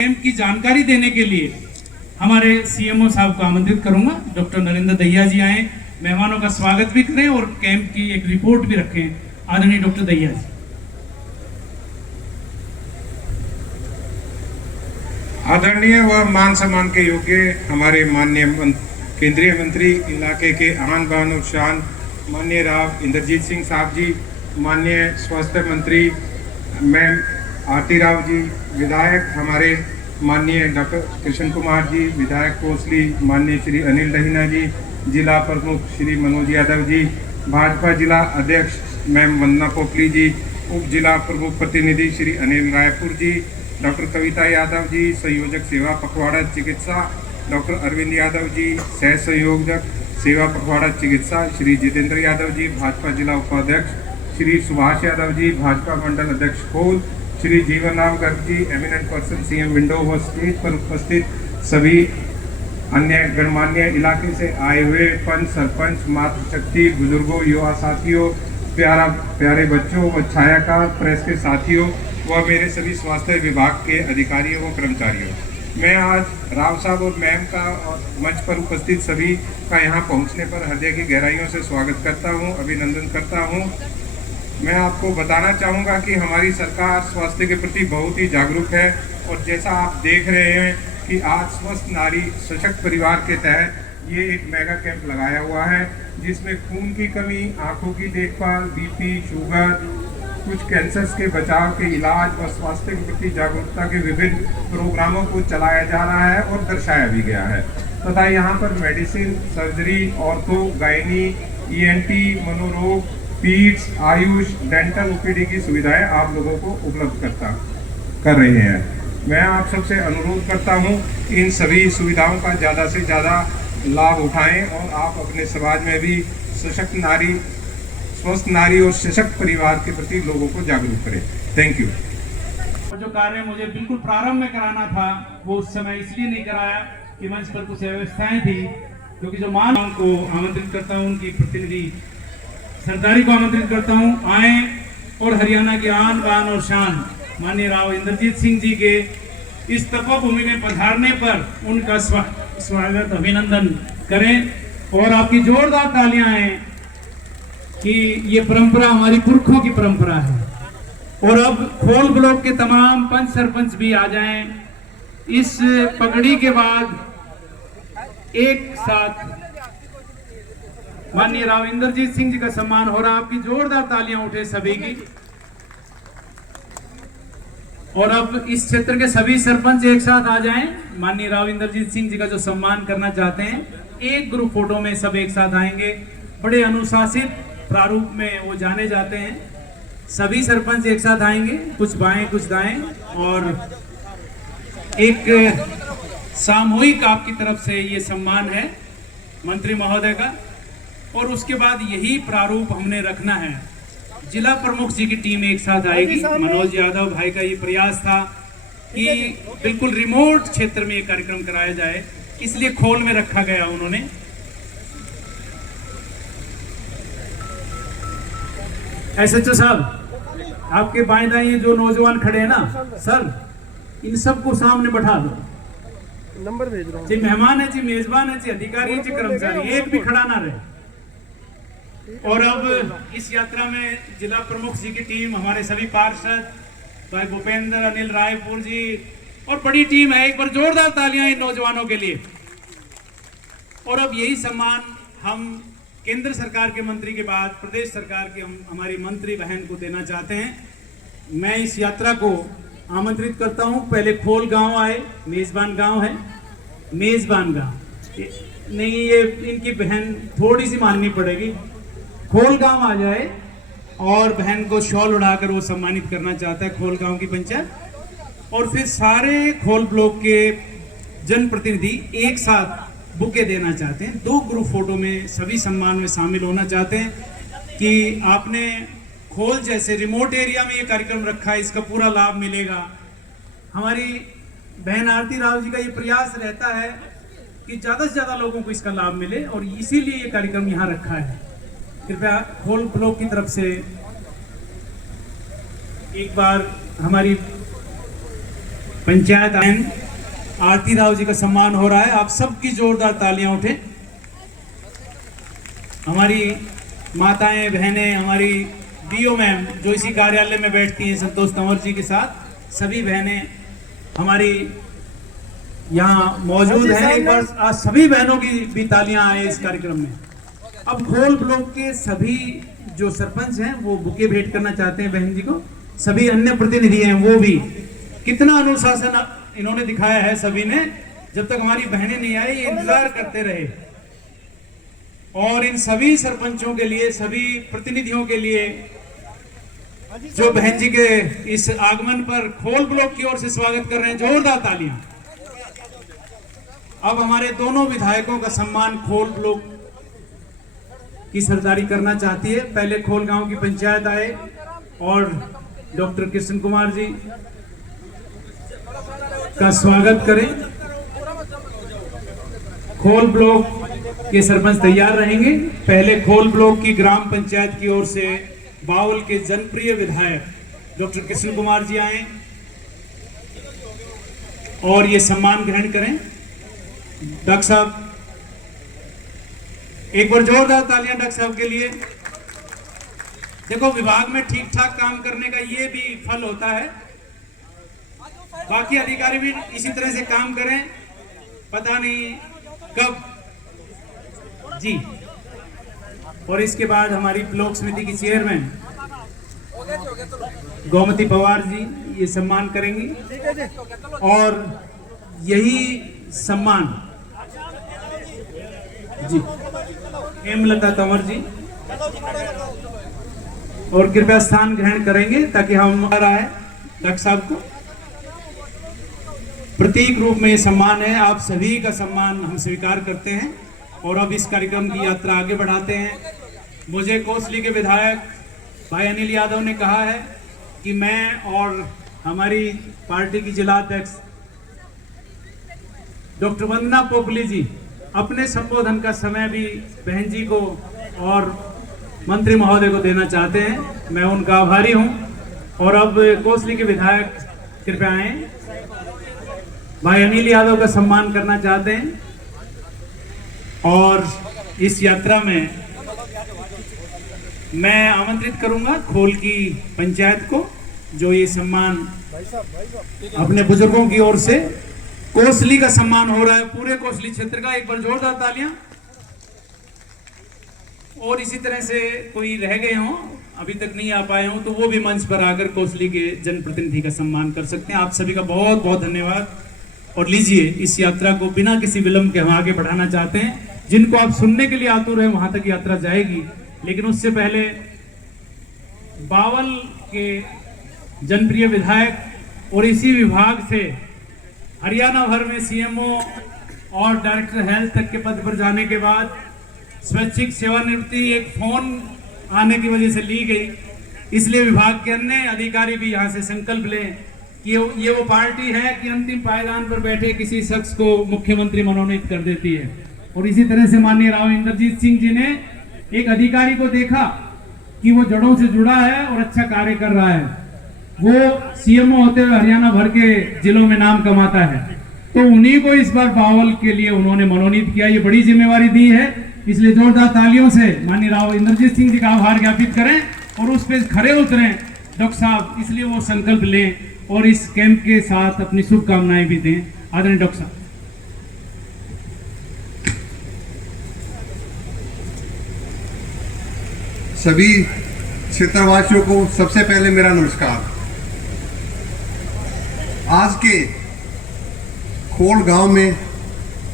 Camp की जानकारी देने के लिए हमारे सीएमओ साहब को आमंत्रित करूंगा। डॉक्टर नरेंद्र दहिया जी आए, मेहमानों का स्वागत भी करें और कैंप की एक रिपोर्ट भी रखें। आदरणीय डॉक्टर दहिया जी। आदरणीय व मान सम्मान के योग्य हमारे माननीय केंद्रीय मंत्री इलाके के आन बान और शान माननीय राव इंद्रजीत सिंह साहब जी, माननीय स्वास्थ्य मंत्री मैम आरती राव जी, विधायक हमारे माननीय डॉक्टर कृष्ण कुमार जी, विधायक कोसली माननीय श्री अनिल दहिना जी, जिला प्रमुख श्री मनोज यादव जी, भाजपा जिला अध्यक्ष मैम वंदना पोखली जी, उप जिला प्रमुख प्रतिनिधि श्री अनिल रायपुर जी, डॉक्टर कविता यादव जी, संयोजक सेवा पखवाड़ा चिकित्सा डॉक्टर अरविंद यादव जी, सह संयोजक सेवा पखवाड़ा चिकित्सा श्री जितेंद्र यादव जी, भाजपा जिला उपाध्यक्ष श्री सुभाष यादव जी, भाजपा मंडल अध्यक्ष खोल श्री जीवन Ram Garg ji, eminent person CM window व स्टेज पर उपस्थित सभी अन्य गणमान्य इलाके से आए हुए पंच सरपंच मातृशक्ति बुजुर्गों युवा साथियों प्यारे बच्चों व छायाकार प्रेस के साथियों व मेरे सभी स्वास्थ्य विभाग के अधिकारियों व कर्मचारियों, मैं आज राव साहब और मैम का और मंच पर उपस्थित सभी का यहाँ पहुँचने पर हृदय की गहराइयों से स्वागत करता हूँ, अभिनंदन करता हूँ। मैं आपको बताना चाहूँगा कि हमारी सरकार स्वास्थ्य के प्रति बहुत ही जागरूक है और जैसा आप देख रहे हैं कि आज स्वस्थ नारी सशक्त परिवार के तहत ये एक मेगा कैंप लगाया हुआ है, जिसमें खून की कमी, आँखों की देखभाल, बीपी, शुगर, कुछ कैंसर्स के बचाव के इलाज व स्वास्थ्य के प्रति जागरूकता के विभिन्न प्रोग्रामों को चलाया जा रहा है और दर्शाया भी गया है तथा यहाँ पर medicine, surgery, ortho, gynae, ENT, मनोरोग, पीड्स, आयुष, डेंटल ओपीडी की सुविधाएं आप लोगों को उपलब्ध कर रहे हैं। मैं आप सबसे अनुरोध करता हूं इन सभी सुविधाओं का ज़्यादा से ज़्यादा लाभ उठाएं और आप अपने समाज में भी सशक्त नारी, स्वस्थ नारी और सशक्त परिवार के प्रति लोगों को जागरूक करें। Thank you. जो कार्य मुझे बिल्कुल प्रारंभ में कराना था वो उस समय इसलिए नहीं कराया कि मंच पर कुछ व्यवस्थाएं थी, क्योंकि जो मान को आमंत्रित करता हूँ, उनकी प्रतिनिधि सरदारी को आमंत्रित करता हूं, आए और हरियाणा की आन बान और शान माननीय राव इंद्रजीत सिंह जी के इस तपोभूमि में पधारने पर उनका स्वागत अभिनंदन करें और आपकी जोरदार तालियां हैं कि ये परंपरा हमारी पुरखों की परंपरा है। और अब खोल ब्लॉक के तमाम पंच सरपंच भी आ जाएं। इस पगड़ी के बाद एक साथ माननीय राव इंद्रजीत सिंह जी का सम्मान हो रहा। आपकी जोरदार तालियां उठे सभी की। और अब इस क्षेत्र के सभी सरपंच एक साथ आ जाएं। माननीय राव इंद्रजीत सिंह जी का जो सम्मान करना चाहते हैं, एक ग्रुप फोटो में सब एक साथ आएंगे। बड़े अनुशासित प्रारूप में वो जाने जाते हैं। सभी सरपंच एक साथ आएंगे, कुछ बाएं कुछ दाएं, और एक सामूहिक आपकी तरफ से ये सम्मान है मंत्री महोदय का। और उसके बाद यही प्रारूप हमने रखना है। जिला प्रमुख जी की टीम एक साथ आएगी। मनोज यादव भाई का ये प्रयास था कि बिल्कुल रिमोट क्षेत्र में ये कार्यक्रम कराया जाए, इसलिए खोल में रखा गया उन्होंने। एसएचओ साहब, आपके बाएं दाएं जो नौजवान खड़े हैं ना सर, इन सबको सामने बैठा दो। नंबर भेज रहा हूं। जी मेहमान है, जी मेजबान है, जी अधिकारी है, जी कर्मचारी, एक भी खड़ा ना रहे। और अब इस यात्रा में जिला प्रमुख जी की टीम, हमारे सभी पार्षद भाई भूपेंद्र, अनिल रायपुर जी और बड़ी टीम है। एक बार जोरदार तालियां इन नौजवानों के लिए। और अब यही सम्मान हम केंद्र सरकार के मंत्री के बाद प्रदेश सरकार के हमारी मंत्री बहन को देना चाहते हैं। मैं इस यात्रा को आमंत्रित करता हूं। पहले खोल गांव आए, मेजबान गांव है, मेजबान गांव नहीं, ये इनकी बहन थोड़ी सी माननी पड़ेगी। खोल गांव आ जाए और बहन को शॉल उड़ाकर वो सम्मानित करना चाहता है खोल गांव की पंचायत। और फिर सारे खोल ब्लॉक के जनप्रतिनिधि एक साथ बुके देना चाहते हैं। 2 ग्रुप फोटो में सभी सम्मान में शामिल होना चाहते हैं कि आपने खोल जैसे रिमोट एरिया में ये कार्यक्रम रखा है, इसका पूरा लाभ मिलेगा। हमारी बहन आरती राव जी का ये प्रयास रहता है कि ज़्यादा से ज़्यादा लोगों को इसका लाभ मिले और इसीलिए ये कार्यक्रम यहाँ रखा है। कृपया खोल ब्लॉक की तरफ से एक बार हमारी पंचायत आरती राव जी का सम्मान हो रहा है। आप सबकी जोरदार तालियां उठें। हमारी माताएं बहनें, हमारी डीओ मैम जो इसी कार्यालय में बैठती हैं संतोष तंवर जी के साथ, सभी बहनें हमारी यहाँ मौजूद हैं। एक बार आज सभी बहनों की भी तालियां आए इस कार्यक्रम में। अब खोल ब्लॉक के सभी जो सरपंच हैं वो बुके भेंट करना चाहते हैं बहन जी को। सभी अन्य प्रतिनिधि हैं वो भी। कितना अनुशासन इन्होंने दिखाया है सभी ने। जब तक हमारी बहनें नहीं आई ये इंतजार करते रहे। और इन सभी सरपंचों के लिए, सभी प्रतिनिधियों के लिए जो बहन जी के इस आगमन पर खोल ब्लॉक की ओर से स्वागत कर रहे हैं, जोरदार तालियां। अब हमारे दोनों विधायकों का सम्मान खोल ब्लॉक की सरदारी करना चाहती है। पहले खोल गांव की पंचायत आए और डॉक्टर कृष्ण कुमार जी का स्वागत करें। खोल ब्लॉक के सरपंच तैयार रहेंगे। पहले खोल ब्लॉक की ग्राम पंचायत की ओर से बावल के जनप्रिय विधायक डॉक्टर कृष्ण कुमार जी आए और ये सम्मान ग्रहण करें। डॉक्टर साहब, एक बार जोरदार तालियां डॉक्टर साहब के लिए। देखो, विभाग में ठीक ठाक काम करने का ये भी फल होता है। बाकी अधिकारी भी इसी तरह से काम करें। पता नहीं कब जी। और इसके बाद हमारी ब्लॉक समिति की चेयरमैन गोमती पवार जी ये सम्मान करेंगी। और यही सम्मान जी हेमलता तंवर जी और कृपया स्थान ग्रहण करेंगे ताकि हम आए डॉक्टर साहब को। प्रतीक रूप में ये सम्मान है। आप सभी का सम्मान हम स्वीकार करते हैं और अब इस कार्यक्रम की यात्रा आगे बढ़ाते हैं। मुझे कोसली के विधायक भाई अनिल यादव ने कहा है कि मैं और हमारी पार्टी की जिला अध्यक्ष डॉक्टर वंदना पोपली जी अपने संबोधन का समय भी बहन जी को और मंत्री महोदय को देना चाहते हैं। मैं उनका आभारी हूं। और अब कोसली के विधायक कृपया आए, भाई अनिल यादव का सम्मान करना चाहते हैं। और इस यात्रा में मैं आमंत्रित करूंगा खोल की पंचायत को, जो ये सम्मान अपने बुजुर्गों की ओर से कोसली का सम्मान हो रहा है, पूरे कोसली क्षेत्र का। एक बार जोरदार तालियां। और इसी तरह से कोई रह गए हों, अभी तक नहीं आ पाए हों, तो वो भी मंच पर आकर कोसली के जनप्रतिनिधि का सम्मान कर सकते हैं। आप सभी का बहुत बहुत धन्यवाद। और लीजिए, इस यात्रा को बिना किसी विलंब के हम आगे बढ़ाना चाहते हैं। जिनको आप सुनने के लिए आतुर हैं वहां तक यात्रा जाएगी, लेकिन उससे पहले बावल के जनप्रिय विधायक और इसी विभाग से हरियाणा भर में सीएमओ और डायरेक्टर हेल्थ तक के पद पर जाने के बाद स्वैच्छिक सेवानिवृत्ति एक फोन आने की वजह से ली गई। इसलिए विभाग के अन्य अधिकारी भी यहाँ से संकल्प लें कि ये वो पार्टी है कि अंतिम पायदान पर बैठे किसी शख्स को मुख्यमंत्री मनोनीत कर देती है। और इसी तरह से माननीय राव इंद्रजीत सिंह जी ने एक अधिकारी को देखा कि वो जड़ों से जुड़ा है और अच्छा कार्य कर रहा है, वो सीएमओ होते हुए हरियाणा भर के जिलों में नाम कमाता है, तो उन्हीं को इस बार बावल के लिए उन्होंने मनोनीत किया। ये बड़ी जिम्मेवारी दी है, इसलिए जोरदार तालियों से माननीय राव इंद्रजीत सिंह जी का आभार ज्ञापित करें और उस पर खरे उतरें डॉक्टर साहब। इसलिए वो संकल्प लें और इस कैंप के साथ अपनी शुभकामनाएं भी दें। आदरणीय डॉक्टर साहब। सभी क्षेत्रवासियों को सबसे पहले मेरा नमस्कार। आज के खोल गांव में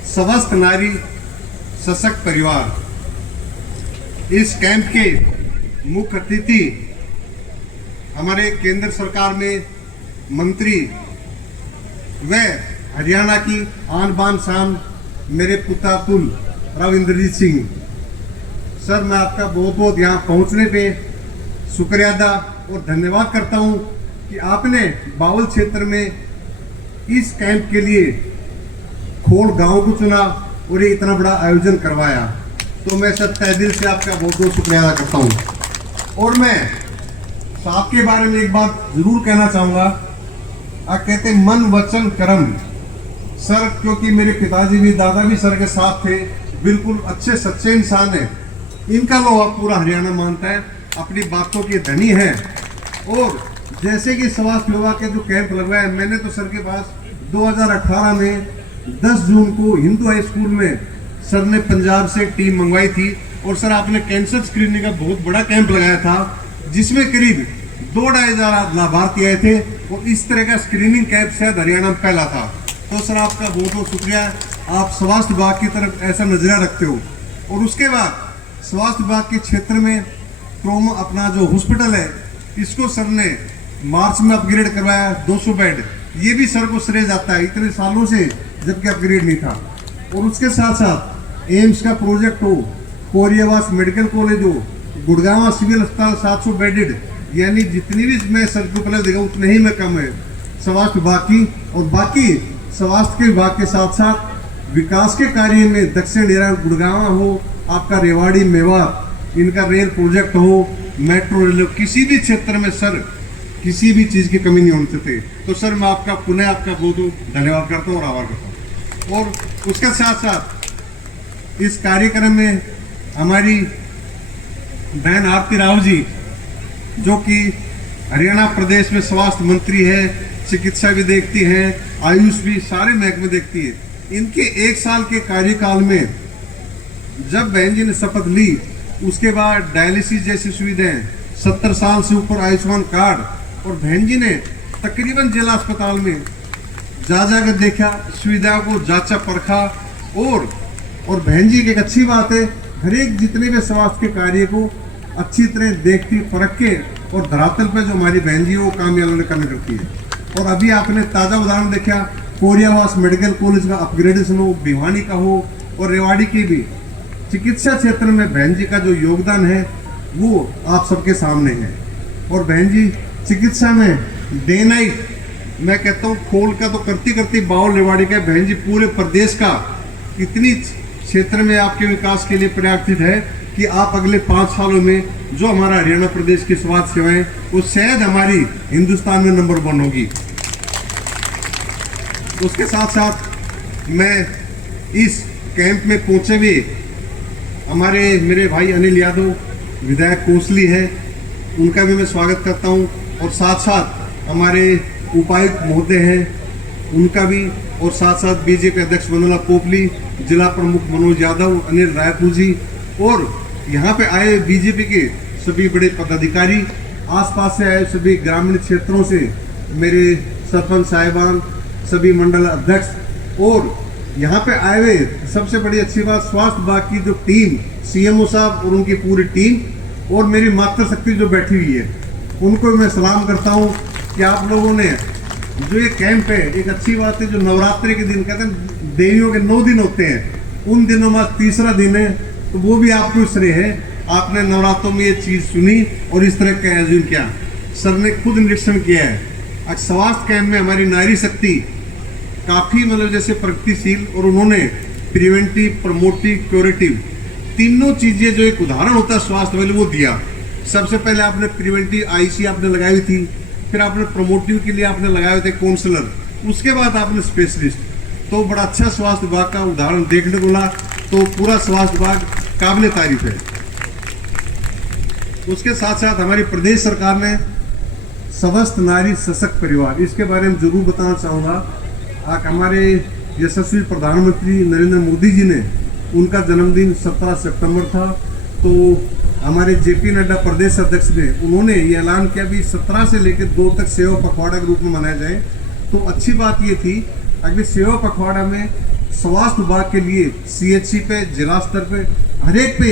समस्त नारी सशक्त परिवार इस कैंप के मुख्य अतिथि हमारे केंद्र सरकार में मंत्री व हरियाणा की आन बान शान मेरे पुत्र तुल राव इंद्रजीत सिंह सर, मैं आपका बहुत बहुत यहाँ पहुँचने पे शुक्रिया अदा और धन्यवाद करता हूँ कि आपने बावल क्षेत्र में इस कैंप के लिए खोल गांव को चुना और ये इतना बड़ा आयोजन करवाया। तो मैं सब तहे दिल से आपका बहुत बहुत शुक्रिया अदा करता हूँ। और मैं साहब के बारे में एक बात जरूर कहना चाहूँगा कहते मन वचन कर्म। सर क्योंकि मेरे पिताजी भी दादा भी सर के साथ थे, बिल्कुल अच्छे सच्चे इंसान है, इनका लोहा पूरा हरियाणा मानता है, अपनी बातों के धनी है। और जैसे कि स्वास्थ्य विभाग के जो कैंप लगवाया, मैंने तो सर के पास 2018 में 10 जून को हिंदू हाई स्कूल में सर ने पंजाब से टीम मंगवाई थी, और सर आपने कैंसर स्क्रीनिंग का बहुत बड़ा कैंप लगाया था, जिसमें करीब 2-2.5 हजार लाभार्थी आए थे, और इस तरह का स्क्रीनिंग कैंप शायद हरियाणा में पहला था। तो सर आपका बहुत बहुत शुक्रिया, आप स्वास्थ्य विभाग की तरफ ऐसा नजरिया रखते हो। और उसके बाद स्वास्थ्य विभाग के क्षेत्र में ट्रोमा अपना जो हॉस्पिटल है, इसको सर ने मार्च में अपग्रेड करवाया 200 बेड। ये भी सर को श्रेय जाता है, इतने सालों से जबकि अपग्रेड नहीं था। और उसके साथ साथ एम्स का प्रोजेक्ट हो, कोरियावास मेडिकल कॉलेज हो, गुड़गांव सिविल अस्पताल 700 बेडेड, यानी जितनी भी मैं सर को उपलब्ध देगा उतने ही में कम है स्वास्थ्य विभाग की। और बाकी स्वास्थ्य के विभाग के साथ साथ विकास के कार्य में दक्षिण एरिया गुड़गांव हो, आपका रेवाड़ी मेवात, इनका रेल प्रोजेक्ट हो, मेट्रो रेल, किसी भी क्षेत्र में सर किसी भी चीज़ की कमी नहीं होनी चाहिए। तो सर मैं आपका पुनः आपका बहुत धन्यवाद करता हूँ और आभार करता हूँ। और उसके साथ साथ इस कार्यक्रम में हमारी बहन आरती राव जी, जो कि हरियाणा प्रदेश में स्वास्थ्य मंत्री है, चिकित्सा भी देखती हैं, आयुष भी, सारे महकमे देखती है। इनके 1 साल के कार्यकाल में जब बहन जी ने शपथ ली, उसके बाद डायलिसिस जैसी सुविधाएं, 70 साल से ऊपर आयुष्मान कार्ड, और बहन जी ने तकरीबन जिला अस्पताल में जा कर देखा, सुविधाओं को जांचा परखा। और बहन जी की एक अच्छी बात है, हर एक जितने भी स्वास्थ्य के कार्य को अच्छी तरह देखती परख के, और धरातल पे जो हमारी बहन जी वो काम करने करती है। और अभी आपने ताज़ा उदाहरण देखा, कोरियावास मेडिकल कॉलेज का अपग्रेडेशन हो, भिवानी का हो, और रेवाड़ी की भी चिकित्सा क्षेत्र में बहन जी का जो योगदान है वो आप सबके सामने है। और बहन जी चिकित्सा में डे नाइट, मैं कहता हूँ खोल का तो करती बाउल रेवाड़ी का बहन जी पूरे प्रदेश का इतनी क्षेत्र में आपके विकास के लिए प्रयासरत है कि आप अगले 5 सालों में जो हमारा हरियाणा प्रदेश की स्वास्थ्य सेवाएं, वो शायद हमारी हिंदुस्तान में नंबर 1 होगी। उसके साथ साथ मैं इस कैंप में पहुंचे हुए हमारे मेरे भाई अनिल यादव विधायक कोसली है, उनका भी मैं स्वागत करता हूं। और साथ साथ हमारे उपायुक्त महोदय हैं, उनका भी, और साथ साथ बीजेपी अध्यक्ष मनोला पोपली, जिला प्रमुख मनोज यादव, अनिल रायपुर जी, और यहाँ पे आए बीजेपी के सभी बड़े पदाधिकारी, आसपास से आए सभी ग्रामीण क्षेत्रों से मेरे सरपंच साहिबान, सभी मंडल अध्यक्ष, और यहाँ पे आए हुए सबसे बड़ी अच्छी बात स्वास्थ्य विभाग की जो टीम, सीएमओ साहब और उनकी पूरी टीम, और मेरी मातृशक्ति जो बैठी हुई है, उनको मैं सलाम करता हूँ कि आप लोगों ने जो ये कैंप है, एक अच्छी बात है, जो नवरात्रि के दिन कहते हैं देवियों के 9 दिन होते हैं, उन दिनों में 3रा दिन है, तो वो भी आपको श्रेय है, आपने नवरात्रों में ये चीज़ सुनी और इस तरह का आयोजन किया। सर ने खुद निरीक्षण किया है, आज स्वास्थ्य कैंप में हमारी नारी शक्ति काफ़ी मतलब जैसे प्रगतिशील, और उन्होंने प्रिवेंटिव, प्रमोटिव, क्यूरेटिव तीनों चीज़ें जो एक उदाहरण होता है स्वास्थ्य वाले वो दिया। सबसे पहले आपने प्रिवेंटिव आईसी आपने लगाई हुई थी, फिर आपने प्रमोटिव के लिए आपने लगाए हुए थे काउंसलर, उसके बाद आपने स्पेशलिस्ट। तो बड़ा अच्छा स्वास्थ्य विभाग का उदाहरण देखने को मिला, तो पूरा स्वास्थ्य विभाग काबिल तारीफ है। उसके साथ साथ हमारी प्रदेश सरकार ने स्वस्थ नारी सशक्त परिवार, इसके बारे में जरूर बताना चाहूँगा। आज हमारे यशस्वी प्रधानमंत्री नरेंद्र मोदी जी ने, उनका जन्मदिन 17 सितंबर था, तो हमारे जेपी नड्डा प्रदेश अध्यक्ष ने, उन्होंने ये ऐलान किया भी 17 से लेकर 2 तक सेवा पखवाड़ा के रूप में मनाया जाए। तो अच्छी बात ये थी, अगले सेवा पखवाड़ा में स्वास्थ्य विभाग के लिए सीएचसी पे, जिला स्तर पे, हर एक पे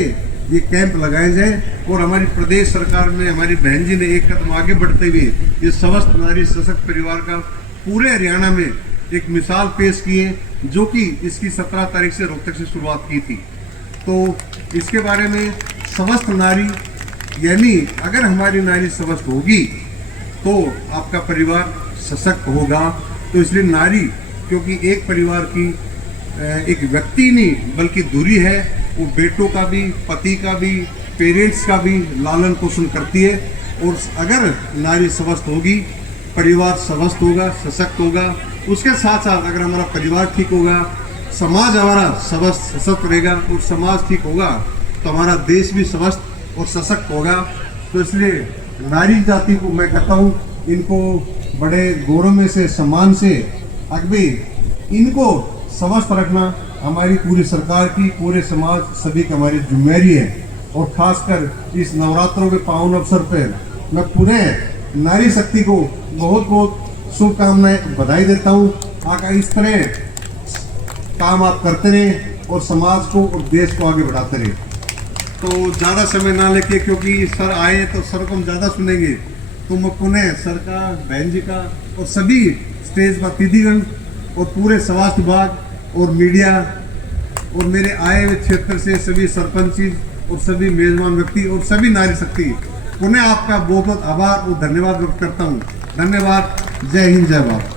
ये कैंप लगाए जाए। और हमारी प्रदेश सरकार में हमारी बहन जी ने एक कदम आगे बढ़ते हुए ये स्वस्थ नारी सशक्त परिवार का पूरे हरियाणा में एक मिसाल पेश की है, जो कि इसकी 17 तारीख से रोहतक से शुरुआत की थी। तो इसके बारे में स्वस्थ नारी, यानी अगर हमारी नारी स्वस्थ होगी तो आपका परिवार सशक्त होगा। तो इसलिए नारी, क्योंकि एक परिवार की एक व्यक्ति नहीं बल्कि दूरी है, वो बेटों का भी, पति का भी, पेरेंट्स का भी लालन पोषण करती है। और अगर नारी स्वस्थ होगी परिवार स्वस्थ होगा, सशक्त होगा। उसके साथ साथ अगर हमारा परिवार ठीक होगा, समाज हमारा स्वस्थ सशक्त रहेगा और समाज ठीक होगा तो हमारा देश भी स्वस्थ और सशक्त होगा। तो इसलिए नारी जाति को मैं कहता हूँ, इनको बड़े गौरव में से, सम्मान से अगबे इनको स्वस्थ रखना हमारी पूरी सरकार की, पूरे समाज सभी की हमारी जिम्मेदारी है। और खासकर इस नवरात्रों के पावन अवसर पर मैं पूरे नारी शक्ति को बहुत बहुत शुभकामनाएं, बधाई देता हूँ। आका इस तरह काम आप करते रहें और समाज को और देश को आगे बढ़ाते रहें। तो ज़्यादा समय ना लेके, क्योंकि सर आए तो सर को हम ज़्यादा सुनेंगे, तो मैं पुनः सर का, बहन जी का और सभी स्टेज पर अतिथिगण और पूरे स्वास्थ्य विभाग और मीडिया और मेरे आए हुए क्षेत्र से सभी सरपंच और सभी मेजबान व्यक्ति और सभी नारी शक्ति, पुनः आपका बहुत बहुत आभार और धन्यवाद व्यक्त करता हूँ। धन्यवाद। जय हिंद, जय भारत।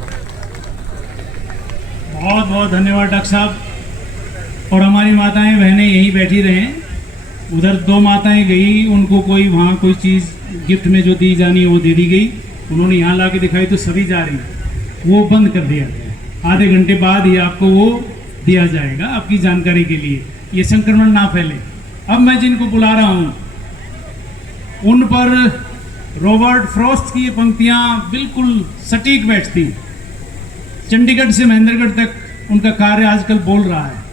बहुत बहुत धन्यवाद डॉक्टर साहब। और हमारी माताएं बहनें यहीं बैठी रहें। उधर 2 माताएं गई, उनको कोई वहाँ कोई चीज़ गिफ्ट में जो दी जानी है वो दे दी गई, उन्होंने यहाँ ला के दिखाई तो सभी जा रही, वो बंद कर दिया गया। आधे घंटे बाद ही आपको वो दिया जाएगा, आपकी जानकारी के लिए, ये संक्रमण ना फैले। अब मैं जिनको बुला रहा हूँ उन पर रॉबर्ट फ्रॉस्ट की ये पंक्तियाँ बिल्कुल सटीक बैठती। चंडीगढ़ से महेंद्रगढ़ तक उनका कार्य आजकल बोल रहा है।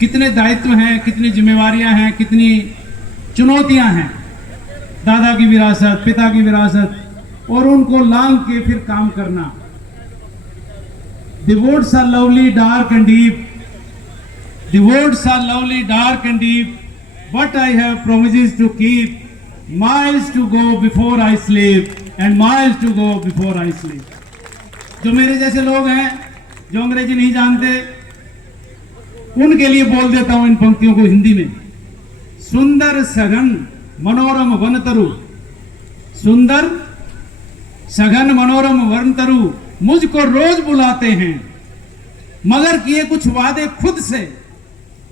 कितने दायित्व हैं, कितनी जिम्मेवारियां हैं, कितनी चुनौतियां हैं, दादा की विरासत, पिता की विरासत, और उनको लांग के फिर काम करना। The words are lovely, dark and deep. The words are lovely, dark and deep. What I have promises to keep. Miles to go before I sleep, and miles to go before I sleep. जो मेरे जैसे लोग हैं, जो अंग्रेजी नहीं जानते, उनके लिए बोल देता हूं इन पंक्तियों को हिंदी में। सुंदर सघन मनोरम वनतरु, सुंदर सघन मनोरम वनतरु मुझको रोज बुलाते हैं, मगर किए कुछ वादे खुद से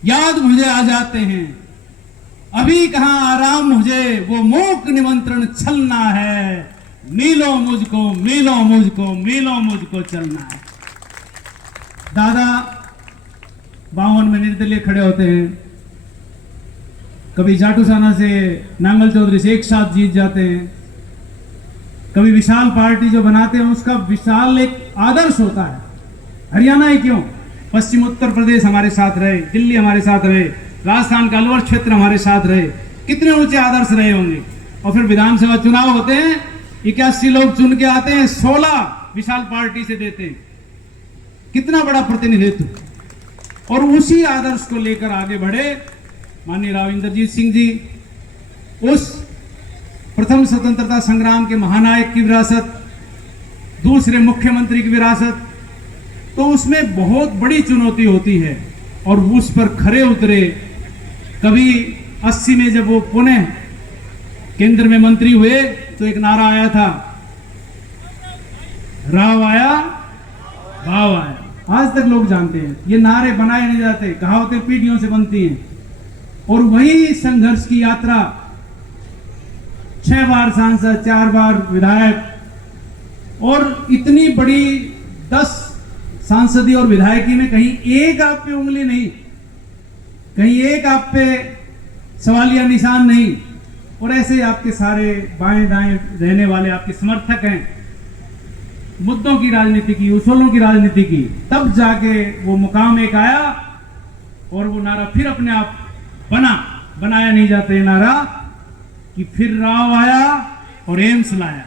याद मुझे आ जाते हैं। अभी कहां आराम मुझे, वो मूक निमंत्रण छलना है। मिलो मुझको, मिलो मुझको, मिलो मुझको चलना है। दादा 52 में निर्दलीय खड़े होते हैं, कभी जाटूसाना से, नांगल चौधरी से एक साथ जीत जाते हैं, कभी विशाल पार्टी जो बनाते हैं उसका विशाल एक आदर्श होता है। हरियाणा ही क्यों, पश्चिम उत्तर प्रदेश हमारे साथ रहे, दिल्ली हमारे साथ रहे, राजस्थान का अलवर क्षेत्र हमारे साथ रहे, कितने ऊंचे आदर्श रहे होंगे। और फिर विधानसभा चुनाव होते हैं, 81 लोग चुन के आते हैं, 16 विशाल पार्टी से देते हैं। कितना बड़ा प्रतिनिधित्व। और उसी आदर्श को लेकर आगे बढ़े माननीय राव इंद्रजीत सिंह जी। उस प्रथम स्वतंत्रता संग्राम के महानायक की विरासत, दूसरे मुख्यमंत्री की विरासत, तो उसमें बहुत बड़ी चुनौती होती है और उस पर खरे उतरे। कभी 80 में जब वो पुनः केंद्र में मंत्री हुए तो एक नारा आया था, राव आया भाव आया। आज तक लोग जानते हैं, ये नारे बनाए नहीं जाते, कहावतें पीढ़ियों से बनती हैं। और वही संघर्ष की यात्रा, 6 बार सांसद, 4 बार विधायक, और इतनी बड़ी 10 सांसदी और विधायकी में कहीं एक आप पे उंगली नहीं, कहीं एक आप पे सवालिया निशान नहीं। और ऐसे आपके सारे बाएं दाएं रहने वाले आपके समर्थक हैं। मुद्दों की राजनीति की, उसूलों की राजनीति की, तब जाके वो मुकाम एक आया। और वो नारा फिर अपने आप बनाया नहीं जाता ये नारा कि फिर राव आया और एम्स लाया।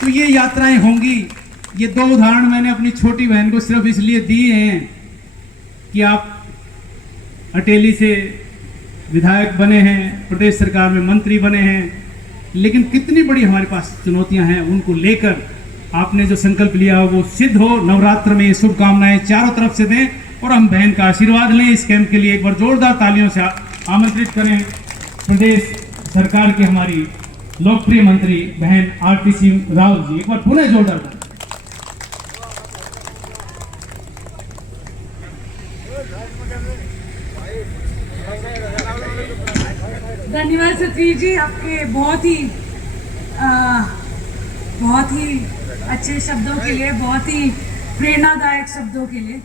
तो ये यात्राएं होंगी। ये 2 उदाहरण मैंने अपनी छोटी बहन को सिर्फ इसलिए दिए हैं कि आप अटेली से विधायक बने हैं, प्रदेश सरकार में मंत्री बने हैं, लेकिन कितनी बड़ी हमारे पास चुनौतियां हैं, उनको लेकर आपने जो संकल्प लिया हो वो सिद्ध हो। नवरात्र में शुभकामनाएं चारों तरफ से दें और हम बहन का आशीर्वाद लें। इस कैंप के लिए एक बार जोरदार तालियों से आमंत्रित करें प्रदेश सरकार की हमारी लोकप्रिय मंत्री बहन आरती सिंह राव जी। एक बार पुनः जोरदार तालियां। धन्यवाद सतवीर जी, आपके बहुत ही बहुत ही अच्छे शब्दों के लिए, बहुत ही प्रेरणादायक शब्दों के लिए।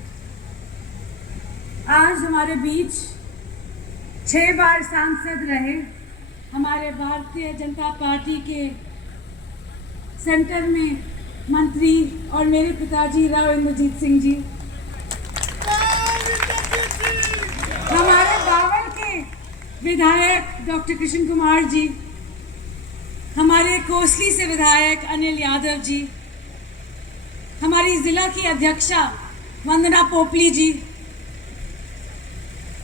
आज हमारे बीच 6 बार सांसद रहे हमारे भारतीय जनता पार्टी के सेंटर में मंत्री और मेरे पिताजी राव इंद्रजीत सिंह जी, हमारे बावल के विधायक डॉक्टर कृष्ण कुमार जी, हमारे कोसली से विधायक अनिल यादव जी, हमारी जिला की अध्यक्षा वंदना पोपली जी,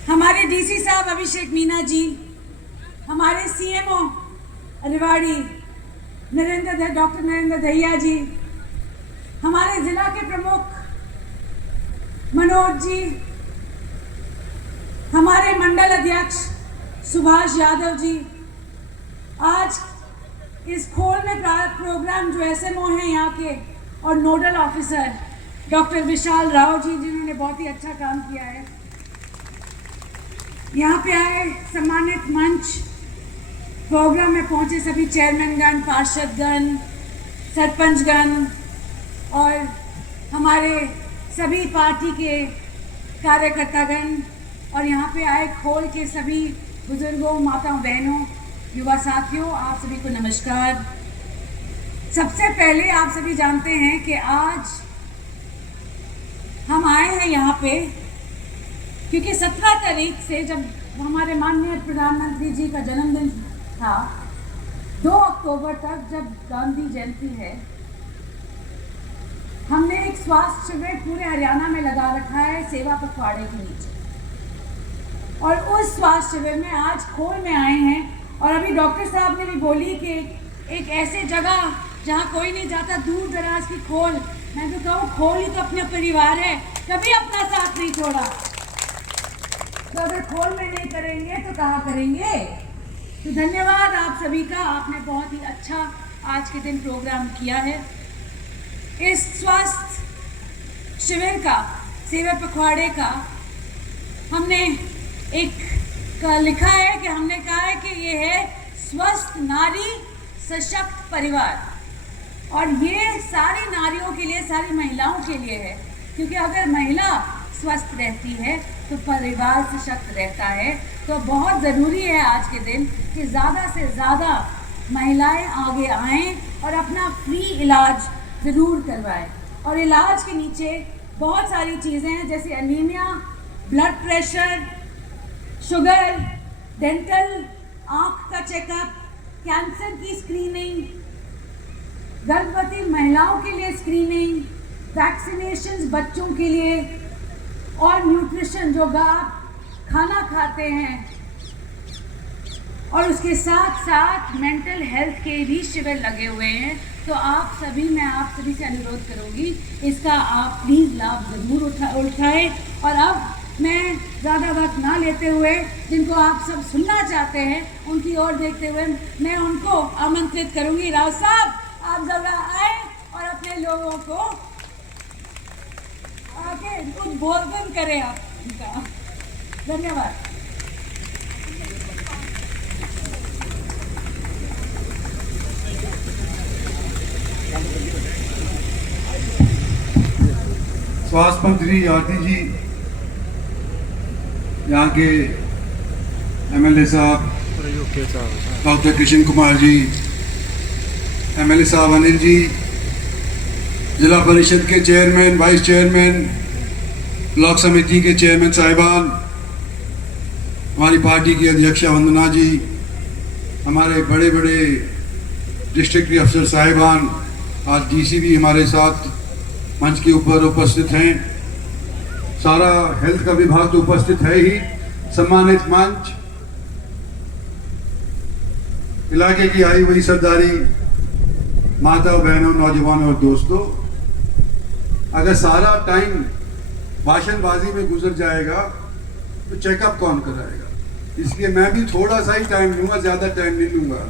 हमारे डीसी साहब अभिषेक मीना जी, हमारे सीएमओ रेवाड़ी डॉक्टर नरेंद्र दहिया जी, हमारे जिला के प्रमुख मनोज जी, हमारे मंडल अध्यक्ष सुभाष यादव जी। आज इस खोल में प्रोग्राम जो एसएमओ हैं यहाँ के और नोडल ऑफिसर डॉक्टर विशाल राव जी, जिन्होंने बहुत ही अच्छा काम किया है, यहाँ पे आए सम्मानित मंच, प्रोग्राम में पहुँचे सभी चेयरमैनगण, पार्षदगण, सरपंचगण और हमारे सभी पार्टी के कार्यकर्तागण और यहाँ पे आए खोल के सभी बुजुर्गों, माताओं, बहनों, युवा साथियों, आप सभी को नमस्कार। सबसे पहले आप सभी जानते हैं कि आज हम आए हैं यहाँ पे क्योंकि 17 तारीख से जब हमारे माननीय प्रधानमंत्री जी का जन्मदिन था, 2 अक्टूबर तक जब गांधी जयंती है, हमने एक स्वास्थ्य शिविर पूरे हरियाणा में लगा रखा है सेवा पखवाड़े के नीचे, और उस स्वास्थ्य शिविर में आज खोल में आए हैं। और अभी डॉक्टर साहब ने भी बोली कि एक ऐसे जगह जहाँ कोई नहीं जाता, दूर दराज की खोल, मैं तो कहूँ खोल ही तो अपना परिवार है, कभी अपना साथ नहीं छोड़ा, तो अगर खोल में नहीं करेंगे तो कहाँ करेंगे। तो धन्यवाद आप सभी का, आपने बहुत ही अच्छा आज के दिन प्रोग्राम किया है। इस स्वास्थ्य शिविर का, सेवा पखवाड़े का हमने एक लिखा है कि हमने कहा है कि ये है स्वस्थ नारी सशक्त परिवार, और ये सारी नारियों के लिए, सारी महिलाओं के लिए है, क्योंकि अगर महिला स्वस्थ रहती है तो परिवार सशक्त रहता है। तो बहुत ज़रूरी है आज के दिन कि ज़्यादा से ज़्यादा महिलाएं आगे आएं और अपना फ्री इलाज ज़रूर करवाएं। और इलाज के नीचे बहुत सारी चीज़ें हैं, जैसे anaemia, blood pressure, sugar, dental, आँख का चेकअप, कैंसर की स्क्रीनिंग, गर्भवती महिलाओं के लिए स्क्रीनिंग, वैक्सीनेशंस बच्चों के लिए, और न्यूट्रिशन जो आप खाना खाते हैं, और उसके साथ साथ मेंटल हेल्थ के भी शिविर लगे हुए हैं। तो आप सभी, मैं आप सभी से अनुरोध करूंगी, इसका आप प्लीज़ लाभ ज़रूर उठाएं। और अब मैं ज़्यादा वक्त ना लेते हुए, जिनको आप सब सुनना चाहते हैं उनकी ओर देखते हुए, मैं उनको आमंत्रित करूंगी। राव साहब, आप ज़रा आए और अपने लोगों को आके उद्बोधन करें आप उनका। धन्यवाद। स्वास्थ्य मंत्री आरती जी, यहाँ के एमएलए साहब डॉक्टर कृष्ण कुमार जी, एमएलए साहब अनिल जी, जिला परिषद के चेयरमैन, वाइस चेयरमैन, ब्लॉक समिति के चेयरमैन साहिबान, हमारी पार्टी की अध्यक्षा वंदना जी, हमारे बड़े बड़े डिस्ट्रिक्ट के अफसर साहिबान, आज डीसी भी हमारे साथ मंच के ऊपर उपस्थित हैं, सारा हेल्थ का विभाग तो उपस्थित है ही, सम्मानित मंच, इलाके की आई हुई सरदारी माता बहनों, नौजवानों और दोस्तों, अगर सारा टाइम भाषणबाजी में गुजर जाएगा तो चेकअप कौन कराएगा। इसलिए मैं भी थोड़ा सा ही टाइम लूंगा, ज्यादा टाइम नहीं लूंगा।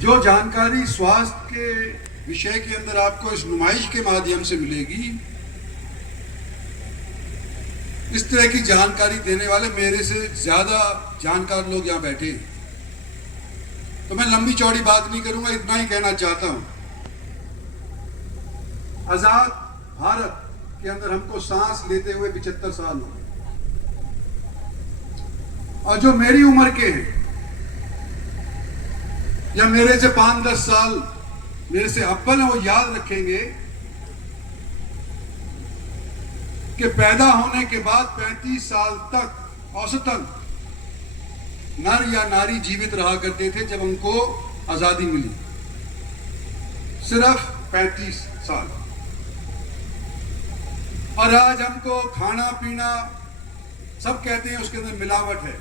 जो जानकारी स्वास्थ्य के विषय के अंदर आपको इस नुमाइश के माध्यम से मिलेगी, इस तरह की जानकारी देने वाले मेरे से ज्यादा जानकार लोग यहाँ बैठे, तो मैं लंबी चौड़ी बात नहीं करूंगा, इतना ही कहना चाहता हूं आजाद भारत के अंदर हमको सांस लेते हुए 75 साल हो गए। और जो मेरी उम्र के हैं या मेरे से 5-10 साल मेरे से अव्वल हैं, वो याद रखेंगे कि पैदा होने के बाद 35 साल तक औसतन नर या नारी जीवित रहा करते थे जब उनको आजादी मिली। सिर्फ 35 साल। और आज हमको खाना पीना सब कहते हैं उसके अंदर मिलावट है।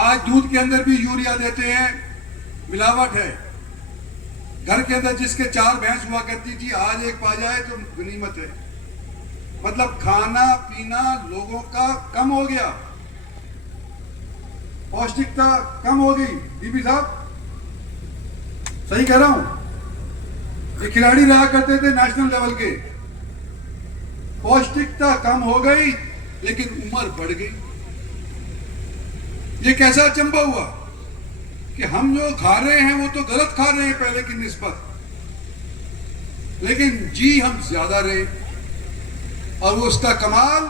आज दूध के अंदर भी यूरिया देते हैं, मिलावट है। घर के अंदर जिसके 4 भैंस हुआ करती थी, आज एक पा जाए तो गनीमत है। मतलब खाना पीना लोगों का कम हो गया, पौष्टिकता कम हो गई। बीबी साहब सही कह रहा हूं? ये खिलाड़ी रहा करते थे नेशनल लेवल के, पौष्टिकता कम हो गई लेकिन उम्र बढ़ गई। ये कैसा अचंभा हुआ कि हम जो खा रहे हैं वो तो गलत खा रहे हैं पहले की निस्बत, लेकिन जी हम ज्यादा रहे। और वो उसका कमाल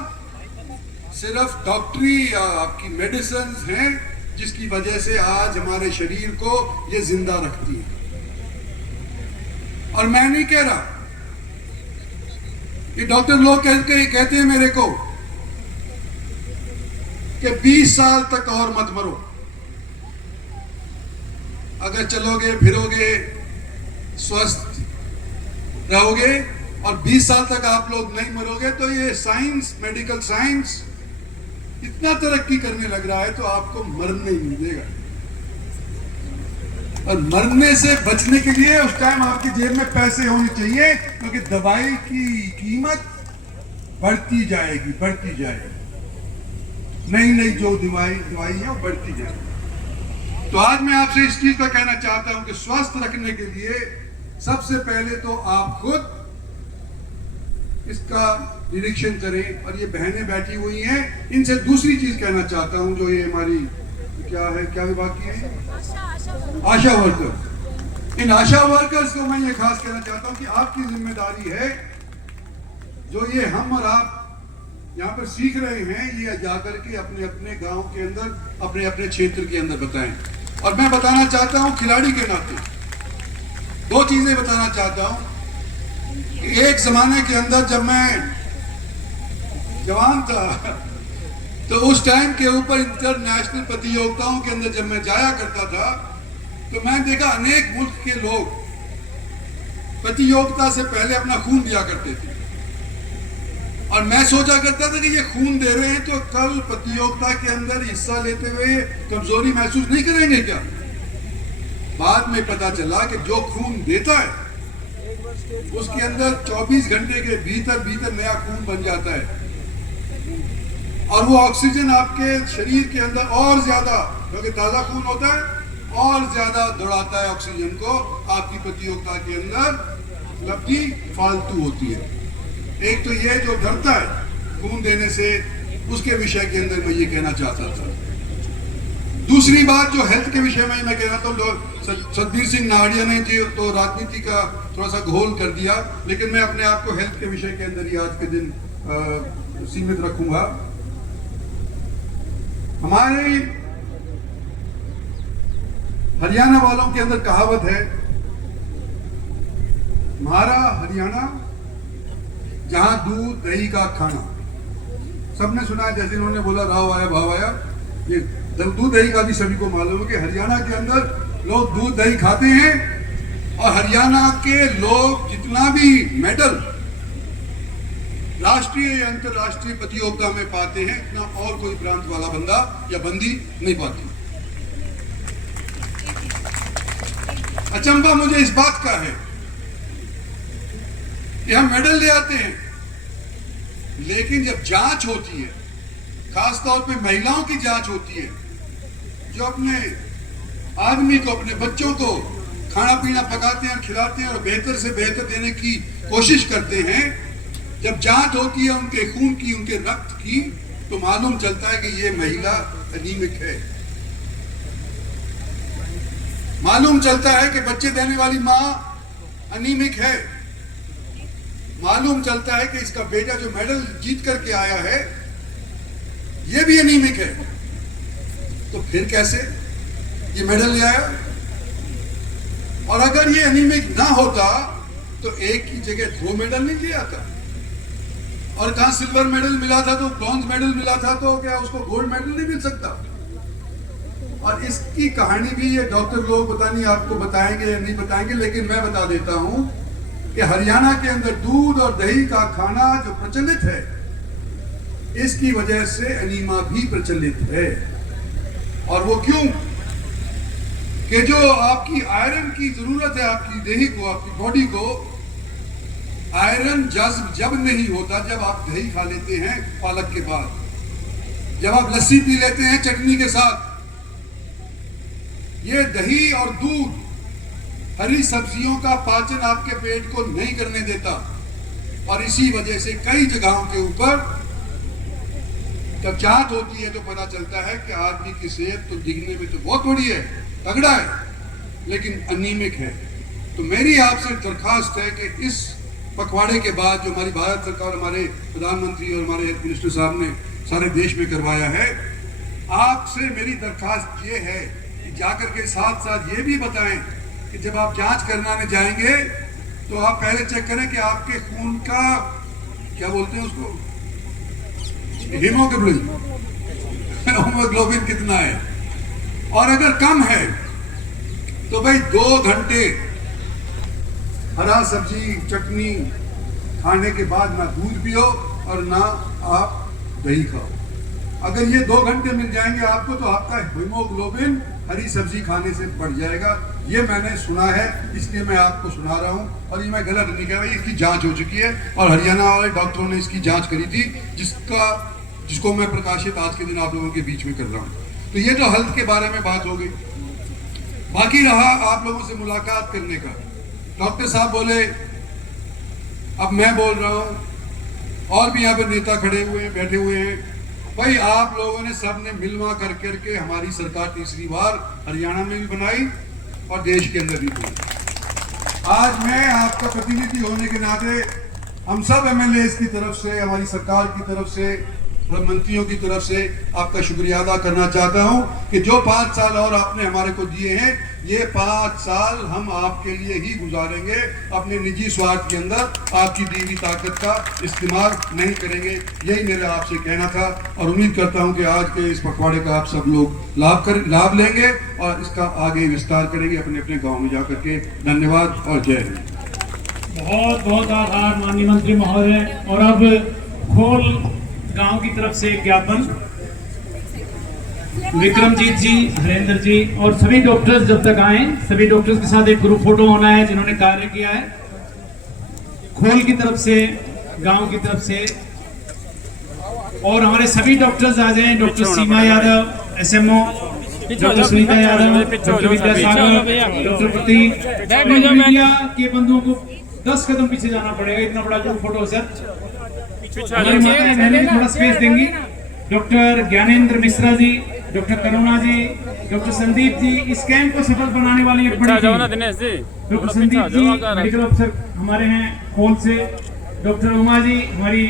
सिर्फ डॉक्टरी या आपकी मेडिसिन हैं जिसकी वजह से आज हमारे शरीर को ये जिंदा रखती है। और मैं नहीं कह रहा, ये डॉक्टर लोग कहते हैं मेरे को कि 20 साल तक और मत मरो। अगर चलोगे फिरोगे स्वस्थ रहोगे और 20 साल तक आप लोग नहीं मरोगे तो ये साइंस, मेडिकल साइंस इतना तरक्की करने लग रहा है तो आपको मरने ही नहीं देगा। और मरने से बचने के लिए उस टाइम आपकी जेब में पैसे होने चाहिए, क्योंकि दवाई की कीमत बढ़ती जाएगी। नई जो दवाई है वो बढ़ती जाएगी। तो आज मैं आपसे इस चीज पर कहना चाहता हूं कि स्वस्थ रखने के लिए सबसे पहले तो आप खुद इसका निरीक्षण करें। और ये बहनें बैठी हुई हैं, इनसे दूसरी चीज कहना चाहता हूं, जो ये हमारी क्या विभाग की है, आशा वर्कर। इन आशा वर्कर्स को मैं ये खास कहना चाहता हूं कि आपकी जिम्मेदारी है, जो ये हम और आप यहाँ पर सीख रहे हैं, ये जाकर के अपने अपने गांव के अंदर, अपने अपने क्षेत्र के अंदर बताएं। और मैं बताना चाहता हूं खिलाड़ी के नाते 2 चीजें बताना चाहता हूं। एक जमाने के अंदर जब मैं जवान था तो उस टाइम के ऊपर इंटरनेशनल प्रतियोगिताओं के अंदर जब मैं जाया करता था तो मैं देखा अनेक मुल्क के लोग प्रतियोगिता से पहले अपना खून दिया करते थे। और मैं सोचा करता था कि ये खून दे रहे हैं तो कल प्रतियोगिता के अंदर हिस्सा लेते हुए कमजोरी महसूस नहीं करेंगे क्या? बाद में पता चला कि जो खून देता है उसके अंदर 24 घंटे के भीतर नया खून बन जाता है और वो ऑक्सीजन आपके शरीर के अंदर और ज्यादा, क्योंकि ताजा खून होता है, और ज्यादा दौड़ाता है ऑक्सीजन को आपकी प्रतियोगिता के अंदर, जबकि फालतू होती है। एक तो ये जो डरता है खून देने से, उसके विषय के अंदर मैं ये कहना चाहता था। दूसरी बात जो हेल्थ के विषय में मैं कहना था, सतबीर सिंह नाहरिया ने जी तो राजनीति का थोड़ा सा घोल कर दिया, लेकिन मैं अपने आप को हेल्थ के विषय के अंदर ही आज के दिन सीमित रखूंगा। हमारे हरियाणा वालों के अंदर कहावत है, हमारा हरियाणा जहां दूध दही का खाना। सबने सुना है, जैसे इन्होंने बोला राव आया भाव आया, ये दूध दही का भी सभी को मालूम है कि हरियाणा के अंदर लोग दूध दही खाते हैं। और हरियाणा के लोग जितना भी मेडल राष्ट्रीय या अंतरराष्ट्रीय प्रतियोगिता में पाते हैं, इतना और कोई प्रांत वाला बंदा या बंदी नहीं पाती। अचंभा मुझे इस बात का है कि हम मेडल ले आते हैं, लेकिन जब जांच होती है, खासतौर पे महिलाओं की जांच होती है, जो अपने आदमी को, अपने बच्चों को खाना पीना पकाते हैं और खिलाते हैं और बेहतर से बेहतर देने की कोशिश करते हैं, जब जांच होती है उनके खून की, उनके रक्त की, तो मालूम चलता है कि ये महिला अनीमिक है। मालूम चलता है कि बच्चे देने वाली माँ अनीमिक है। मालूम चलता है कि इसका बेटा जो मेडल जीत करके आया है ये भी एनीमिक है, तो फिर कैसे ये मेडल ले आया? और अगर ये एनीमिक ना होता तो एक की जगह 2 मेडल नहीं ले आता, और कहां सिल्वर मेडल मिला था तो ब्रॉन्ज मेडल मिला था, तो क्या उसको गोल्ड मेडल नहीं मिल सकता? और इसकी कहानी भी ये डॉक्टर लोग पता नहीं आपको बताएंगे या नहीं बताएंगे, लेकिन मैं बता देता हूं कि हरियाणा के अंदर दूध और दही का खाना जो प्रचलित है, इसकी वजह से एनीमा भी प्रचलित है। और वो क्यों? कि जो आपकी आयरन की जरूरत है, आपकी देही को, आपकी बॉडी को, आयरन जब नहीं होता जब आप दही खा लेते हैं पालक के बाद, जब आप लस्सी पी लेते हैं चटनी के साथ। ये दही और दूध हरी सब्जियों का पाचन आपके पेट को नहीं करने देता, और इसी वजह से कई जगहों के ऊपर जब जांच होती है तो पता चलता है कि आदमी की सेहत तो दिखने में तो बहुत बड़ी है, तगड़ा है, लेकिन अनीमिक है। तो मेरी आपसे दरखास्त है कि इस पखवाड़े के बाद जो हमारी भारत सरकार, हमारे प्रधानमंत्री और हमारे हेल्थ मिनिस्टर साहब ने सारे देश में करवाया है, आपसे मेरी दरखास्त ये है कि जाकर के साथ साथ ये भी बताएं कि जब आप जांच कराने जाएंगे तो आप पहले चेक करें कि आपके खून का, क्या बोलते हैं उसको, हीमोग्लोबिन कितना है, और अगर कम है तो भाई 2 घंटे हरा सब्जी चटनी खाने के बाद ना दूध पियो और ना आप दही खाओ। अगर ये 2 घंटे मिल जाएंगे आपको तो आपका हीमोग्लोबिन हरी सब्जी खाने से बढ़ जाएगा। ये मैंने सुना है, इसलिए मैं आपको सुना रहा हूँ, और ये मैं गलत नहीं कह रहा, इसकी जांच हो चुकी है और हरियाणा वाले डॉक्टरों ने इसकी जांच करी थी, जिसको मैं प्रकाशित आज के दिन आप लोगों के बीच में कर रहा हूँ। तो ये तो हेल्थ के बारे में बात हो गई। बाकी रहा आप लोगों से मुलाकात करने का। डॉक्टर साहब बोले, अब मैं बोल रहा हूँ, और भी यहाँ पर नेता खड़े हुए हैं, बैठे हुए हैं। भाई आप लोगों ने सबने मिलवा कर करके हमारी सरकार तीसरी बार हरियाणा में भी बनाई और देश के अंदर भी बनाई। आज मैं आपका प्रतिनिधि होने के नाते हम सब एमएलए की तरफ से, हमारी सरकार की तरफ से, मंत्रियों की तरफ से आपका शुक्रिया अदा करना चाहता हूं कि जो 5 साल और आपने हमारे को दिए हैं, ये 5 साल हम आपके लिए ही गुजारेंगे, अपने निजी स्वार्थ के अंदर आपकी दी हुई ताकत का इस्तेमाल नहीं करेंगे। यही मेरा आपसे कहना था, और उम्मीद करता हूं कि आज के इस पखवाड़े का आप सब लोग लाभ लेंगे और इसका आगे विस्तार करेंगे अपने अपने गाँव में जाकर के। धन्यवाद और जय हिंद। बहुत बहुत आभार माननीय मंत्री महोदय। और अब खोल गांव की तरफ से एक ज्ञापन, विक्रमजीत जी, हरेंद्र जी और सभी डॉक्टर्स जब तक आए, सभी डॉक्टर्स के साथ एक ग्रुप फोटो होना है जिन्होंने कार्य किया है। खोल की तरफ से, गांव की तरफ से, और हमारे सभी डॉक्टर्स आ जाएं। Doctor Seema Yadav, SMO, doctor Sunita Yadav, doctor Vidyasagar, doctor Prateek. Media के बंधुओं को 10 कदम पीछे जाना पड़ेगा, इतना बड़ा ग्रुप फोटो सर। हमारी माताएं बहनें थोड़ा स्पेस देंगी। डॉक्टर ज्ञानेंद्र मिश्रा जी, डॉक्टर करुणा जी, डॉक्टर संदीप जी, इस कैंप को सफल बनाने वाली एक बड़ी team. Doctor Sandeep ji medical officer हमारे हैं खोल से। डॉक्टर उमा जी हमारी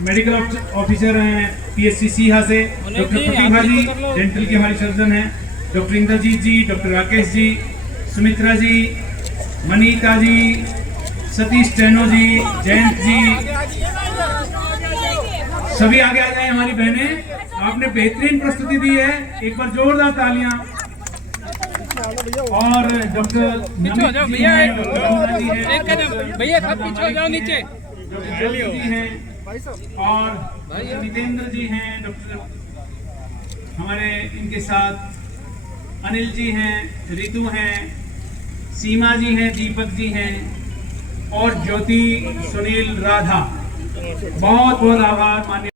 मेडिकल ऑफिसर हैं पीएचसी सीहा से। डॉक्टर प्रतिभा जी डेंटल की हमारी सर्जन हैं। डॉक्टर इंद्रजीत जी, डॉक्टर राकेश जी, सुमित्रा जी, मनीता जी, सतीश टैनो जी, जयंत जी, सभी आगे आ जाए। हमारी बहनें, आपने बेहतरीन प्रस्तुति दी है, एक बार जोरदार तालियां। और डॉक्टर भैया नीचे, डॉक्टर जी हैं और नितेंद्र जी हैं, डॉक्टर हमारे इनके साथ अनिल जी हैं, रितु हैं, सीमा जी हैं, दीपक जी हैं और ज्योति, सुनील, राधा। बहुत बहुत आभार माननीय